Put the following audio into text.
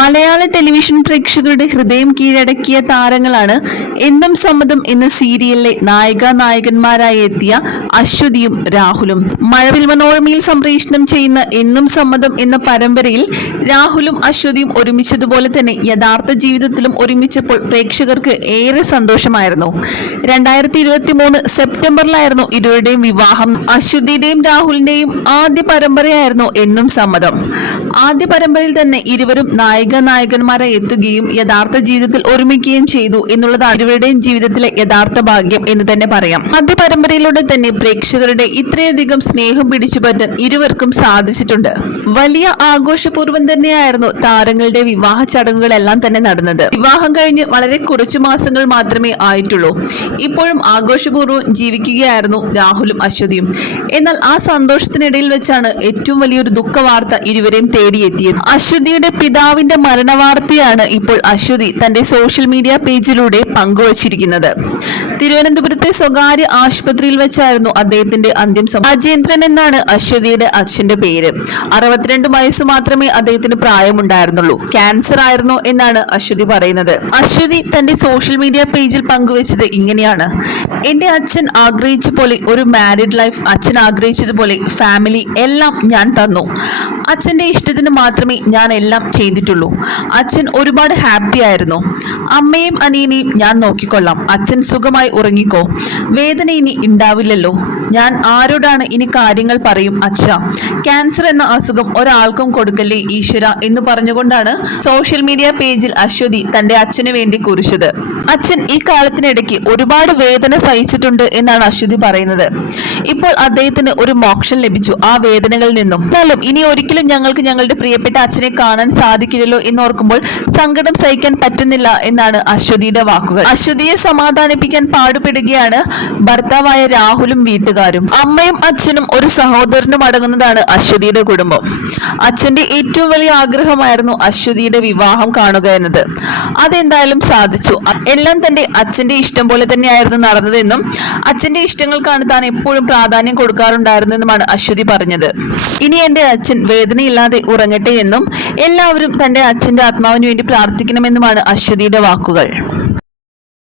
മലയാള television പ്രേക്ഷകരുടെ ഹൃദയം കീഴടക്കിയ താരങ്ങളാണ് എന്നും സമ്മതം എന്ന സീരിയലിലെ നായിക നായകന്മാരായി എത്തിയ അശ്വതിയും രാഹുലും. മഴവിൽ മനോരമയിൽ സംപ്രേഷണം ചെയ്യുന്ന എന്നും സമ്മതം എന്ന പരമ്പരയിൽ രാഹുലും അശ്വതിയും ഒരുമിച്ചതുപോലെ തന്നെ യഥാർത്ഥ ജീവിതത്തിലും ഒരുമിച്ചപ്പോൾ പ്രേക്ഷകർക്ക് ഏറെ സന്തോഷമായിരുന്നു. രണ്ടായിരത്തി ഇരുപത്തി മൂന്ന് സെപ്റ്റംബറിലായിരുന്നു ഇരുവരുടെയും വിവാഹം. അശ്വതിയുടെയും രാഹുലിന്റെയും ആദ്യ പരമ്പരയായിരുന്നു എന്നും സമ്മതം. ആദ്യ പരമ്പരയിൽ തന്നെ ഇരുവരും നായിക നായകന്മാരായി എത്തുകയും യഥാർത്ഥ ജീവിതത്തിൽ ഒരുമിക്കുകയും ചെയ്തു എന്നുള്ളതാണ് ഇരുവരുടെയും ജീവിതത്തിലെ യഥാർത്ഥ ഭാഗ്യം എന്ന് തന്നെ പറയാം. ആദ്യ പരമ്പരയിലൂടെ തന്നെ പ്രേക്ഷകരുടെ ഇത്രയധികം സ്നേഹം പിടിച്ചുപറ്റാൻ ഇരുവർക്കും സാധിച്ചിട്ടുണ്ട്. വലിയ ആഘോഷപൂർവം തന്നെയായിരുന്നു താരങ്ങളുടെ വിവാഹ ചടങ്ങുകളെല്ലാം തന്നെ നടന്നത്. വിവാഹം കഴിഞ്ഞ് വളരെ കുറച്ചു മാസങ്ങൾ മാത്രമേ ആയിട്ടുള്ളൂ. ഇപ്പോഴും ആഘോഷപൂർവം ജീവിക്കുകയായിരുന്നു രാഹുലും അശ്വതിയും. എന്നാൽ ആ സന്തോഷത്തിനിടയിൽ വെച്ചാണ് ഏറ്റവും വലിയൊരു ദുഃഖ വാർത്ത ഇരുവരെയും തേടിയെത്തിയത്. അശ്വതിയുടെ പിതാവിന്റെ മരണവാർത്തയാണ് ഇപ്പോൾ അശ്വതി തന്റെ സോഷ്യൽ മീഡിയ പേജിലൂടെ പങ്കുവച്ചിരിക്കുന്നത്. തിരുവനന്തപുരത്തെ സ്വകാര്യ ആശുപത്രിയിൽ വെച്ചായിരുന്നു അദ്ദേഹത്തിന്റെ അന്ത്യം രാജേന്ദ്രൻ എന്നാണ് അശ്വതിയുടെ അച്ഛന്റെ പേര്. അറുപത്തിരണ്ട് വയസ്സ് മാത്രമേ അദ്ദേഹത്തിന് പ്രായമുണ്ടായിരുന്നുള്ളൂ. ക്യാൻസർ ആയിരുന്നു എന്നാണ് അശ്വതി പറയുന്നത്. അശ്വതി തന്റെ സോഷ്യൽ മീഡിയ പേജിൽ പങ്കുവച്ചത് ഇങ്ങനെയാണ്. എന്റെ അച്ഛൻ ആഗ്രഹിച്ച പോലെ ഒരു മാരിഡ് ലൈഫ് അച്ഛൻ ആഗ്രഹിച്ചതുപോലെ ഫാമിലി എല്ലാം ഞാൻ തന്നു. അച്ഛന്റെ ഇഷ്ടത്തിന് മാത്രമേ ഞാൻ എല്ലാം ചെയ്തിട്ടുള്ളൂ. അച്ഛൻ ഒരുപാട് ഹാപ്പി ആയിരുന്നു. അമ്മയും അനിയനെയും ഞാൻ നോക്കിക്കൊള്ളാം. അച്ഛൻ സുഖമായി ഉറങ്ങിക്കോ. വേദന ഇനി ഉണ്ടാവില്ലല്ലോ ഞാൻ ആരോടാണ് ഇനി കാര്യങ്ങൾ പറയും അച്ഛ? ക്യാൻസർ എന്ന അസുഖം ഒരാൾക്കും കൊടുക്കല്ലേ ഈശ്വര എന്ന് പറഞ്ഞുകൊണ്ടാണ് സോഷ്യൽ മീഡിയ പേജിൽ അശ്വതി തന്റെ അച്ഛന് വേണ്ടി കുറിച്ചത്. അച്ഛൻ ഈ കാലത്തിനിടയ്ക്ക് ഒരുപാട് വേദന സഹിച്ചിട്ടുണ്ട് എന്നാണ് അശ്വതി പറയുന്നത്. ഇപ്പോൾ അദ്ദേഹത്തിന് ഒരു മോക്ഷം ലഭിച്ചു ആ വേദനകളിൽ നിന്നും. എന്നാലും ഇനി ഒരിക്കലും ഞങ്ങൾക്ക് ഞങ്ങളുടെ പ്രിയപ്പെട്ട അച്ഛനെ കാണാൻ സാധിക്കില്ലല്ലോ എന്ന് ഓർക്കുമ്പോൾ സങ്കടം സഹിക്കാൻ പറ്റുന്നില്ല എന്നാണ് അശ്വതിയുടെ വാക്കുകൾ. അശ്വതിയെ സമാധാനിപ്പിക്കാൻ പാടുപെടുകയാണ് ഭർത്താവായ രാഹുലും വീട്ടുകാരും. അമ്മയും അച്ഛനും ഒരു സഹോദരനും അടങ്ങുന്നതാണ് അശ്വതിയുടെ കുടുംബം. അച്ഛന്റെ ഏറ്റവും വലിയ ആഗ്രഹമായിരുന്നു അശ്വതിയുടെ വിവാഹം കാണുക എന്നത്. അതെന്തായാലും സാധിച്ചു. എല്ലാം തന്റെ അച്ഛന്റെ ഇഷ്ടം പോലെ തന്നെയായിരുന്നു നടന്നതെന്നും അച്ഛന്റെ ഇഷ്ടങ്ങൾക്കാണ് താൻ എപ്പോഴും പ്രാധാന്യം കൊടുക്കാറുണ്ടായിരുന്നെന്നുമാണ് അശ്വതി പറഞ്ഞത്. ഇനി എന്റെ അച്ഛൻ വേദനയില്ലാതെ ഉറങ്ങട്ടെ എന്നും എല്ലാവരും തന്റെ അച്ഛന്റെ ആത്മാവിന് വേണ്ടി പ്രാർത്ഥിക്കണമെന്നുമാണ് അശ്വതിയുടെ വാക്കുകൾ.